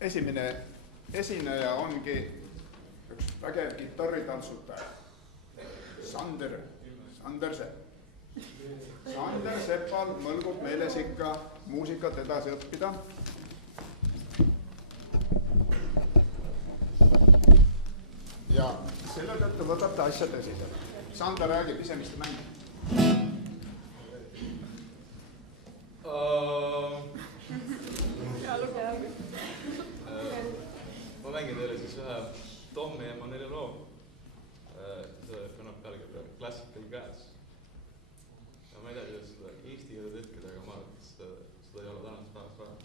esimene esineja ongi üks vägev kitarritantsutaja, Sander Sepp. Sander Seppal mõlgub meeles ikka muusikat edasi õppida. Ja selle tõttu võtab ta asja tõsiselt. Sander räägib ise, mis ta mängib. Ma mängin teile siis ühe Tommi ja Maneli loo. See kannab pealkirja Classical Gas. Ja ma ei tea, kuidas seda eesti keelde tõlkida, aga ma arvan, et seda ei ole tänasest päevast vaja.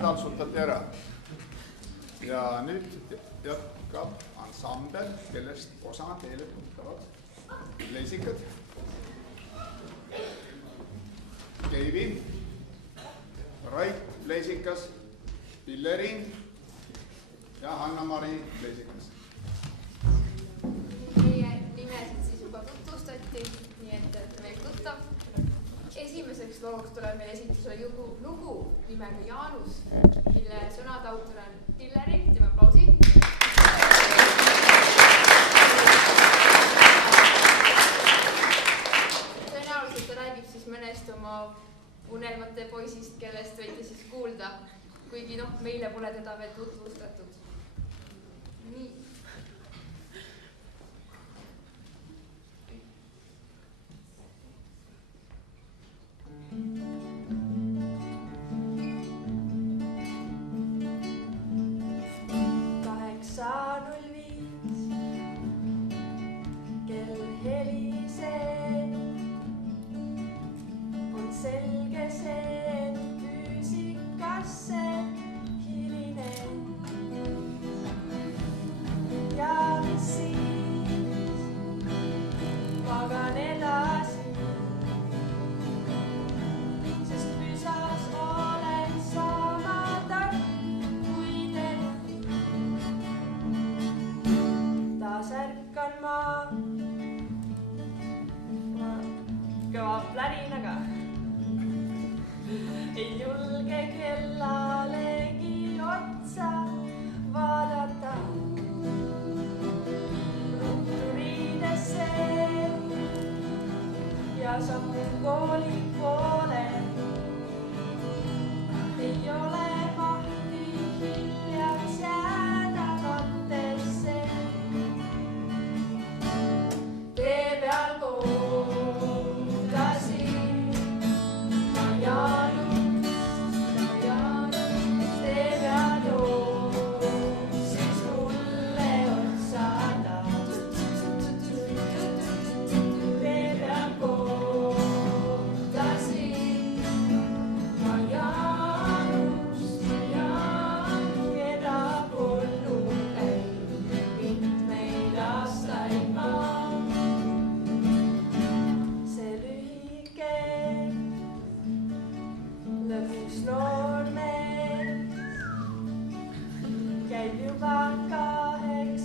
Taltsutati ära. Ja nüüd jätkab ansambel, kellest osa teile tuntavad. Leisikad, Keivi, Rait Leisikas, Pillerin ja Hanna-Mari Leisikas. Meie nimesid siis juba tutvustati, nii et meil tuttav. Esimeseks looks tuleb meil esitusele lugu nimega Jaanus, mille sõnade autor on Pilleri, teeme aplausi. Tõenäoliselt ta räägib siis mõnest oma unelmate poisist, kellest võite siis kuulda, kuigi meile pole teda veel tutvustatud. Nii. Kaheksa julge kellalegi otsa vaadata. Ruttu riidesse ja sammun kooli poole. Ei ole mahti hiljaks jääda kattesse. Tee peal koodasin ma Jaanus, tee peal jooksis mulle otsa ta. Tee peal koodasin ma Jaanus, keda polnud käinud mitmeid aastaid maa. See lühike lõbus noor mees käib juba 8.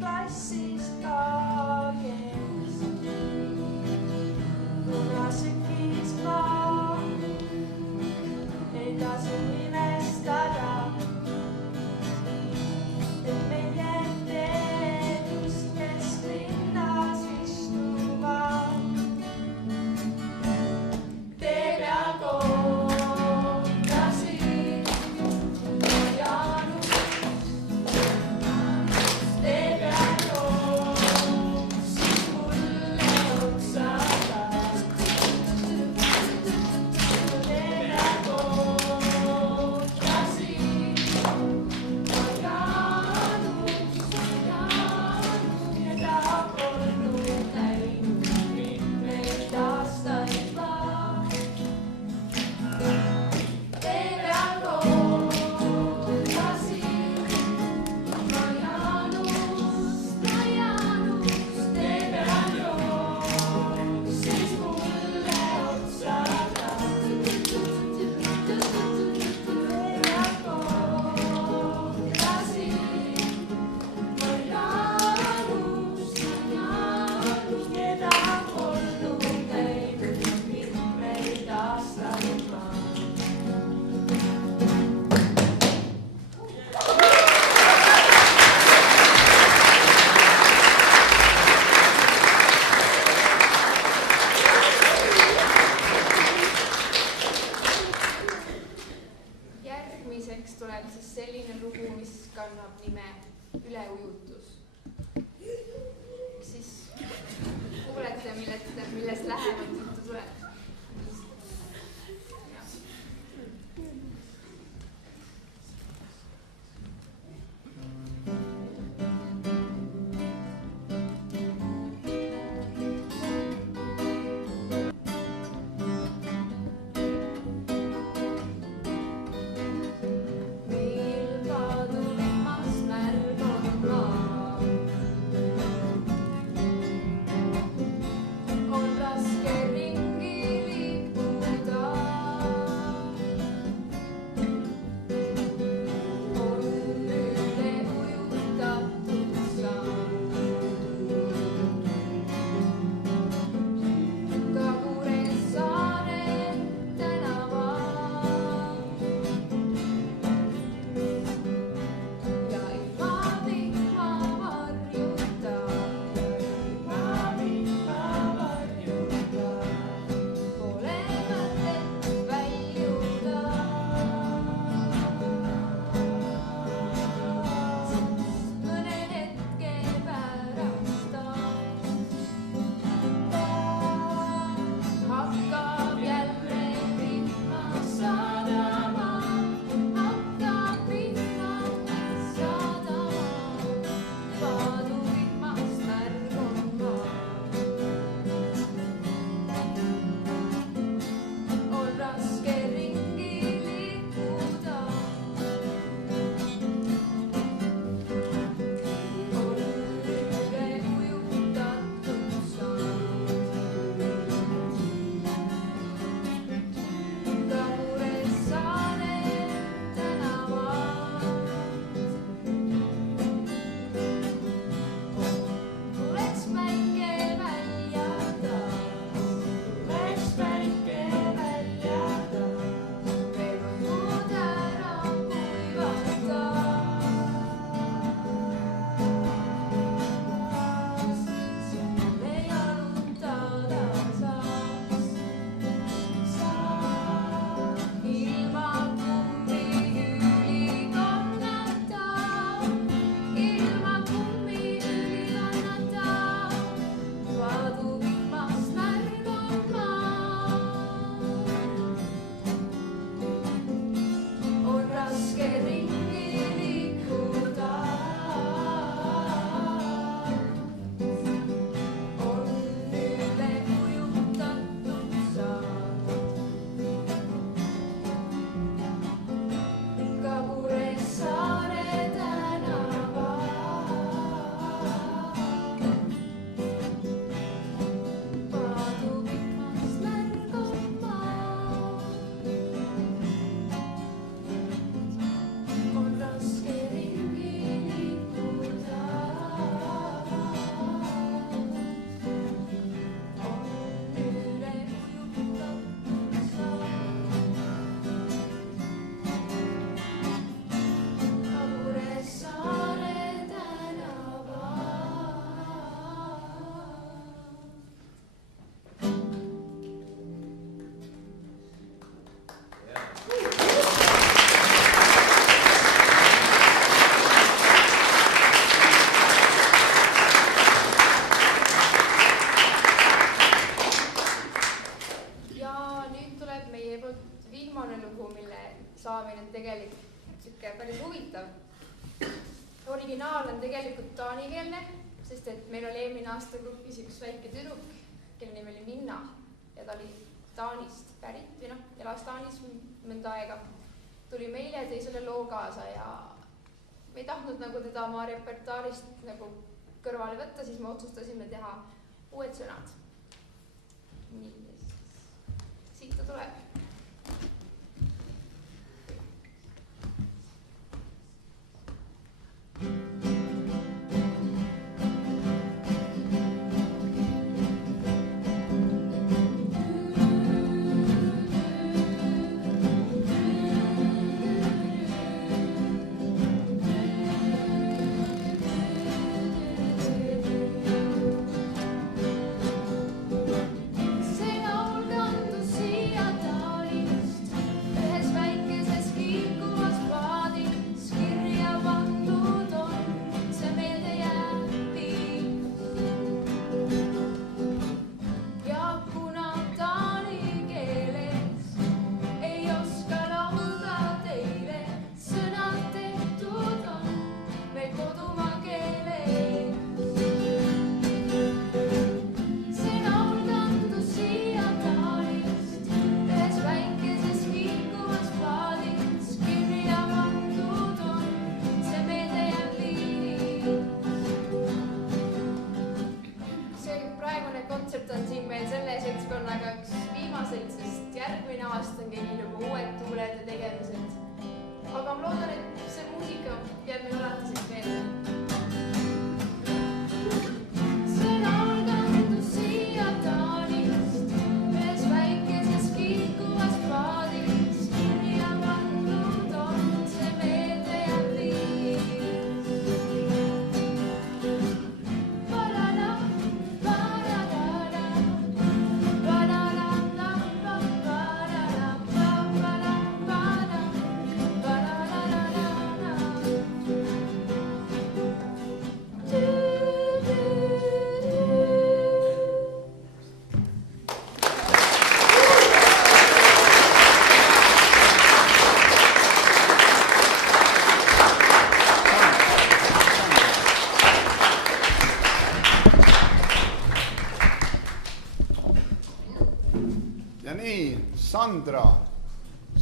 klassis kaages. Punasükis ma ei tasu imestada, et meie teed just kesklinnas istuvad. Tee peal koodasin ma Jaanus, tee peal jooksis mulle otsa ta. Tee peal koodasin ma Jaanus, keda polnud näinud mitmeid aastaid maa. Tee peal koodasin ma Jaanus, tee peal jooksis mulle otsa ta. Tee peal koodasin ma Jaanus, keda polnud näinud mitmeid aastaid maa. Järgmiseks tuleb siis selline lugu, mis kannab nime Üleujutus. Siis kuulete, millest lähemalt juttu tuleb. Vilkatulimmas märganud maa on raske ringi päris huvitav. Originaal on tegelikult taanikeelne, sest et meil oli eelmine aasta grupis üks väike tüdruk, kelle nimi oli Minna ja ta oli Taanist pärit või elas Taanis mõnda aega. Tuli meile ja tõi selle loo kaasa ja me ei tahtnud teda oma repertuaarist kõrvale võtta, siis me otsustasime teha uued sõnad. Nii, siit ta tuleb.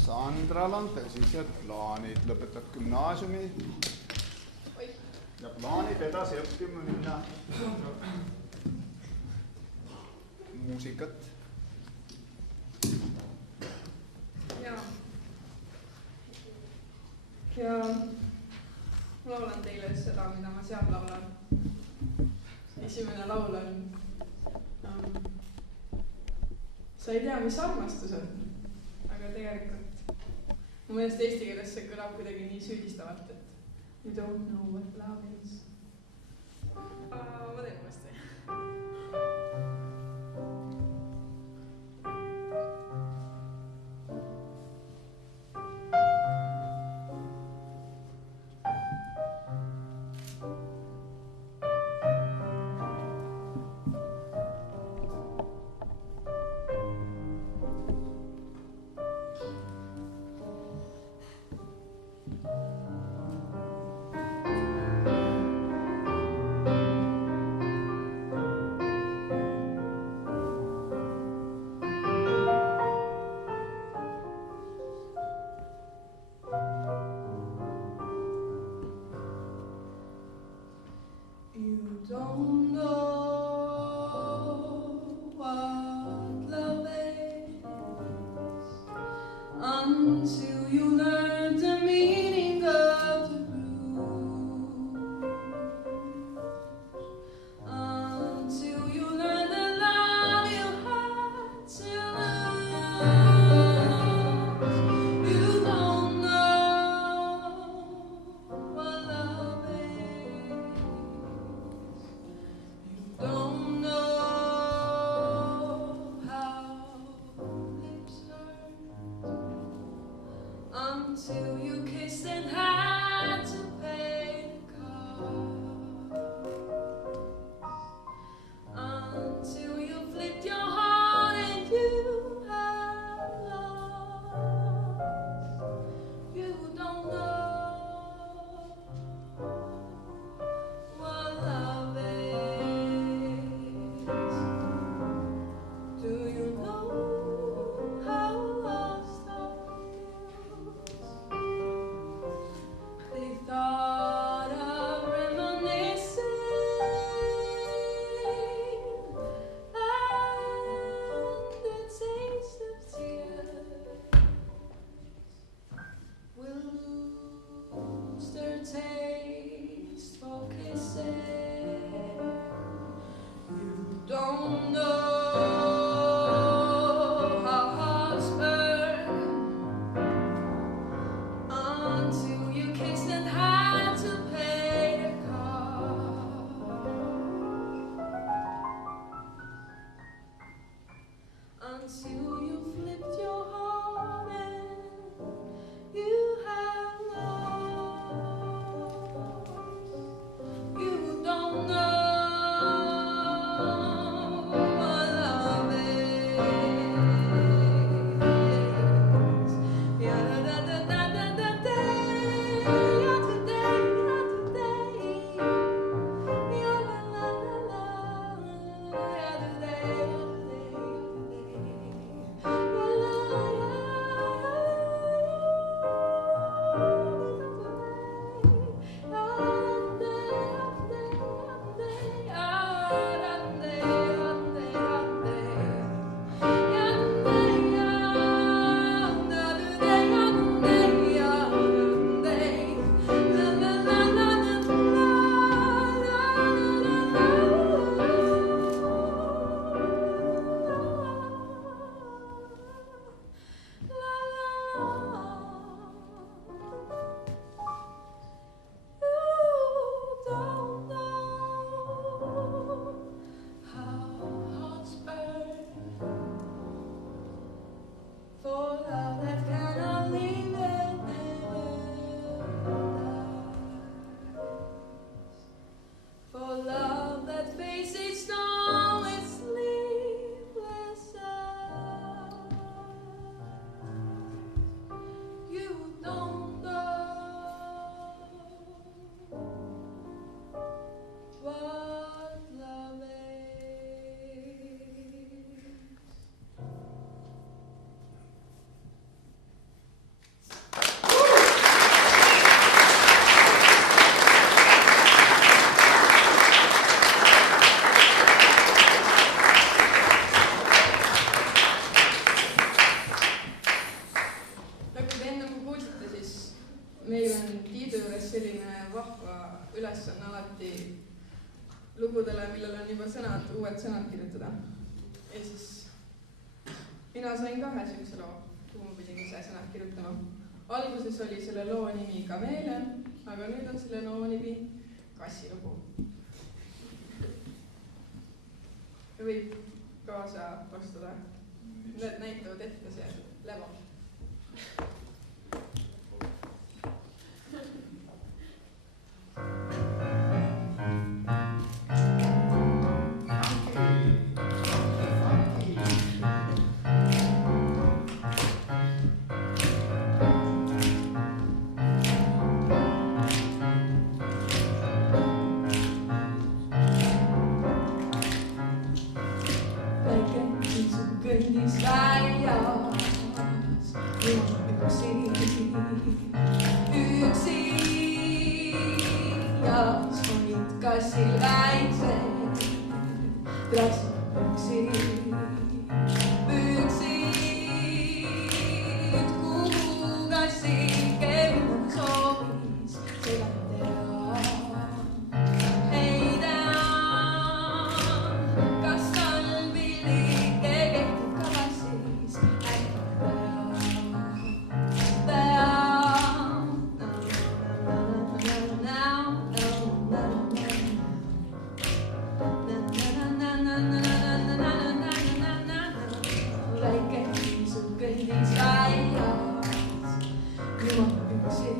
Sandral on tõsised plaanid, lõpetab gümnaasiumi ja plaanib edasi õppima minna muusikat. Ja ma laulan teile seda, mida ma seal laulan. Esimene laul on sa ei tea, mis armastus on, aga tegelikult mu meelest eesti keeles see kõlab kuidagi nii süüdistavalt, et you don't know what love is. Ma teen uuesti. Don't know what love is until you learn the meaning of the blues, until you learn the love you had to lose. You don't know what love is juures selline vahva ülesanne alati lugudele, millel on juba sõnad, uued sõnad kirjutada. Ja siis mina sain ka ühe sellise loo, kuhu ma pidin ise sõnad kirjutama. Alguses oli selle loo nimi Kameeleon, aga nüüd on selle loo nimi Kassilugu. Võib kaasa vastada. Need näitavad ette see leva. Kõndis väljas, üksi ja sonid kassil väiksed, trassid püksid, kuhu kassil kevin soovis, seda teha. Ei tea, kas talvillik kehtib kavassis, Üksi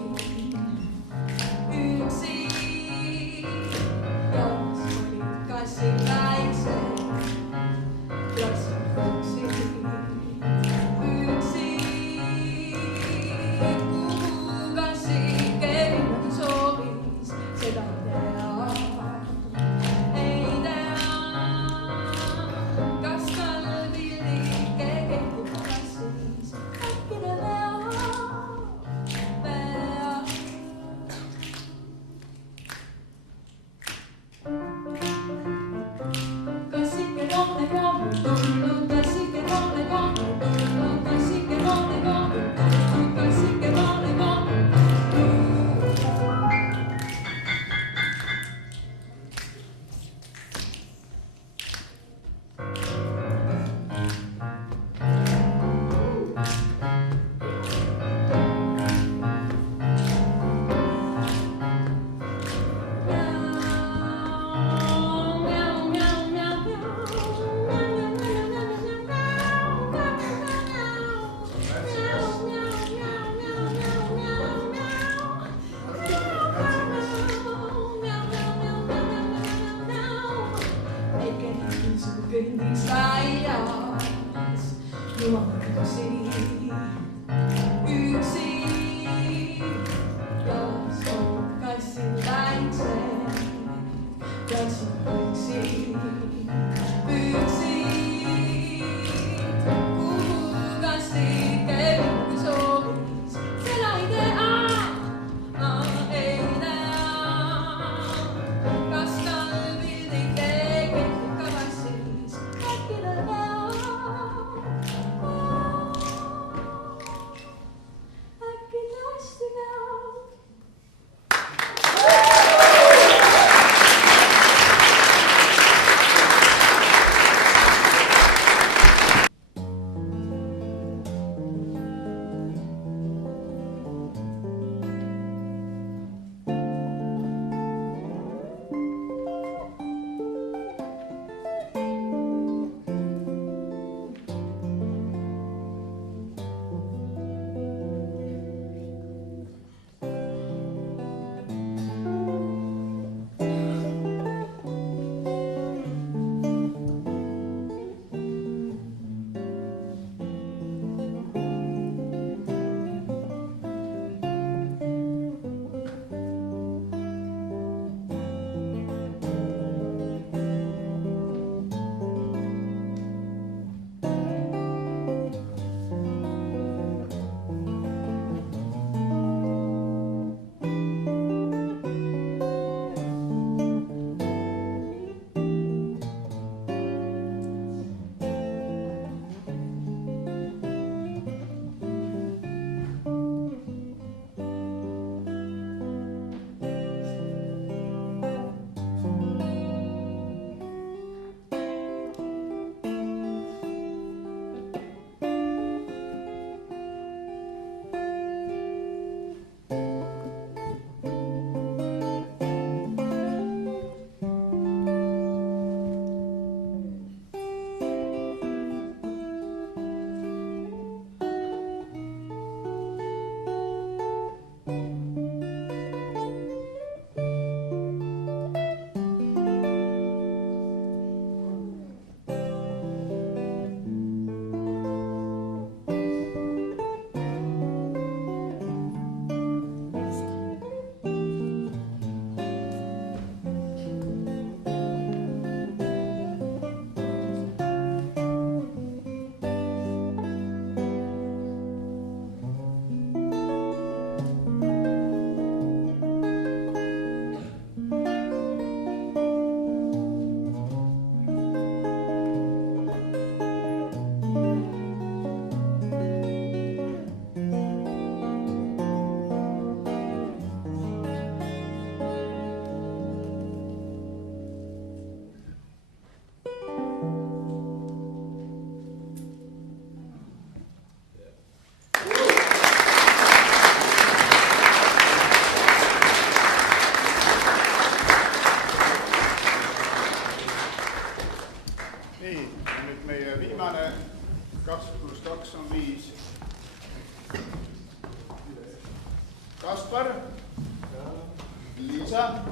Luisa,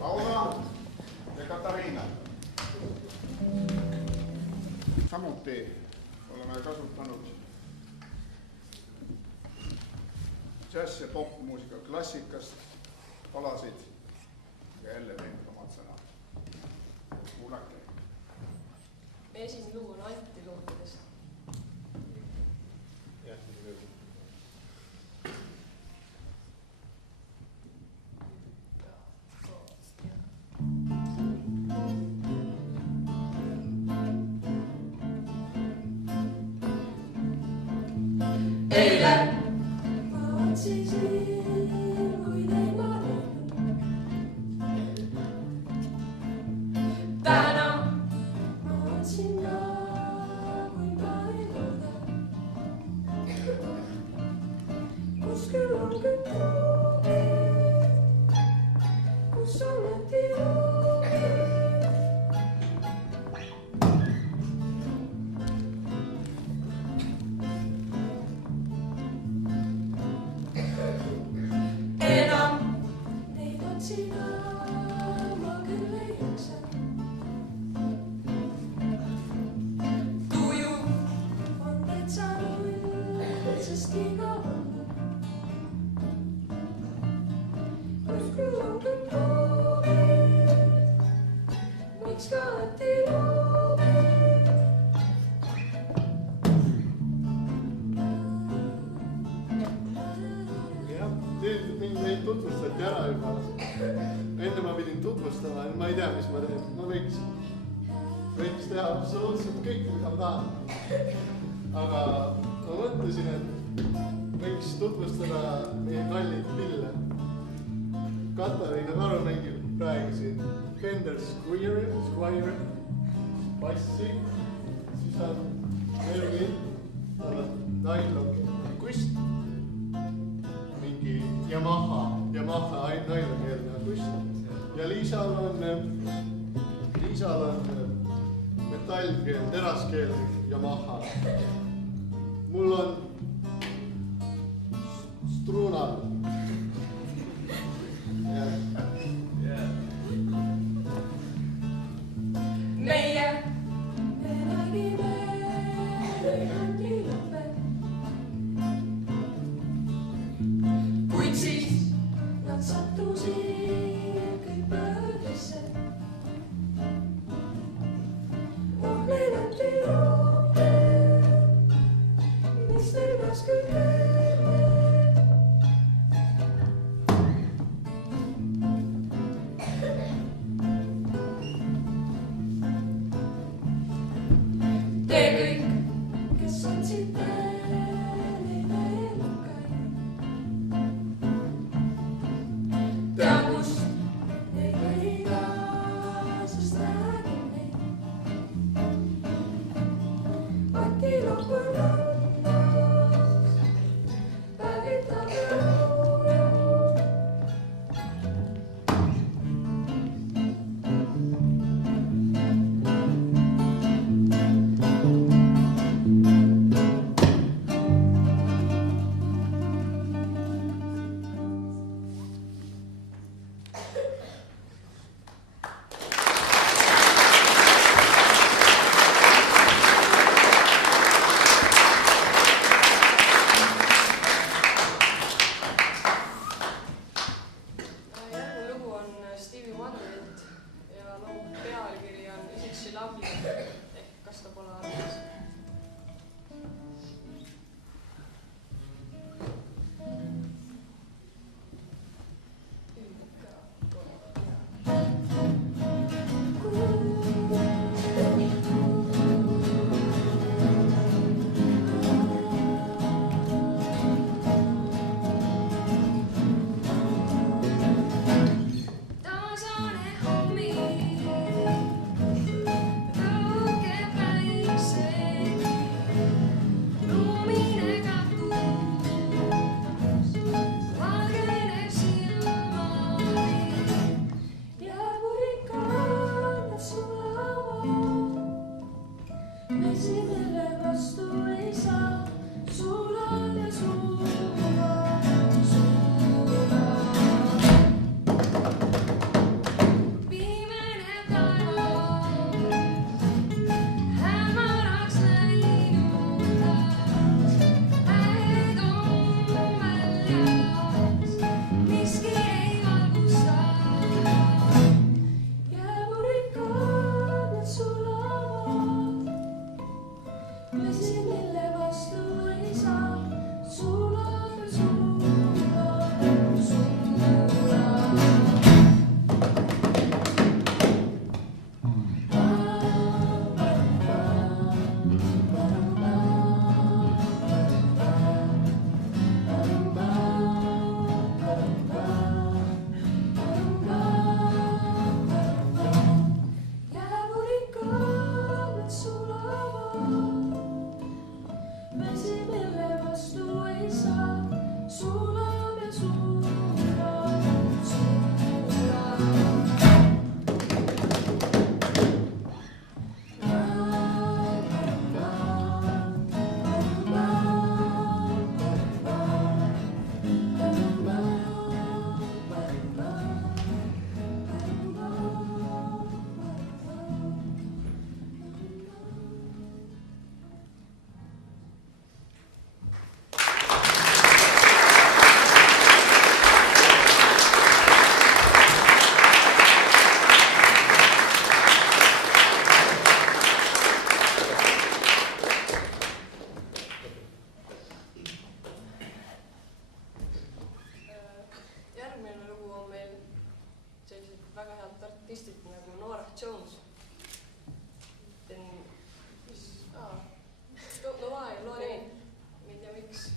Laura ja Katariina. Samuti oleme kasutanud džäss- ja popmuusika klassikast palasid ja jälle teinud omad sõnad. Kuulake. Meie esimene lugu on antiloodidest. jah, nii küll. Eile ma otsisin, kuid ei madanud. Täna ma otsin ka, kuid ma ei looda. Kuskil on kõik ruumid, kus alati ruumid. Enam neid otsida ma küll ei jaksa. Tuju on täitsa null, sest igav on. Kuskil on kõik ruumid, miks ka alati ruumid. jah, mind neid tutvustati ära juba. Enne ma pidin tutvustama, ma ei tea, mis ma teen. Ma võiks teha absoluutselt kõik, mida ma tahan. Aga ma mõtlesin, et võiks tutvustada meie kallid pille. Katariina Karu mängib praegu siin Fender Squire, bassi, siis on Merlin, nailon kust. Mingi Yamaha nailonkeelne akust. Ja Liisal on metallkeel, teraskeel Yamaha. Mul on struunal. Meie me nägime antilope, kuid siis nad sattusid kõik pöördesse. Oh, meil antilope, mis neil väga head artistid nagu Norah Jones. Loa ja loa nimi. Ma ei tea miks.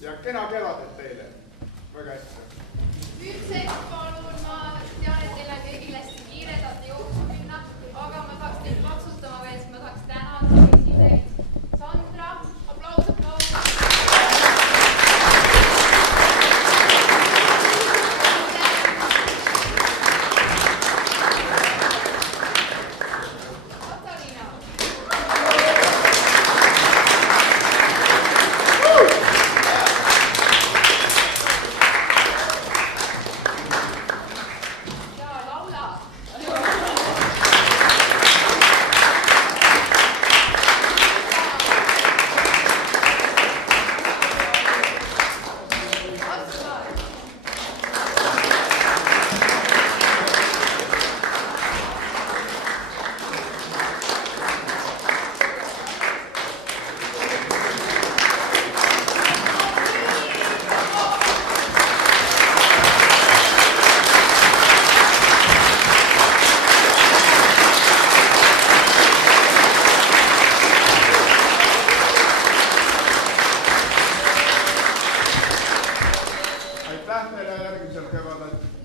ja kena kevadet teile. Väga hästi. Üks hetk palun, ma tean, et teil on kõigil hästi kiire, tahate jooksu minna, aga ma tahaks teid maksutama veel, sest ma tahaks tänada esinejaid. Sandra, aplaus, aplaus. Katariina. Ja Laura. Oskar. Aitäh teile järgmisel kevadel.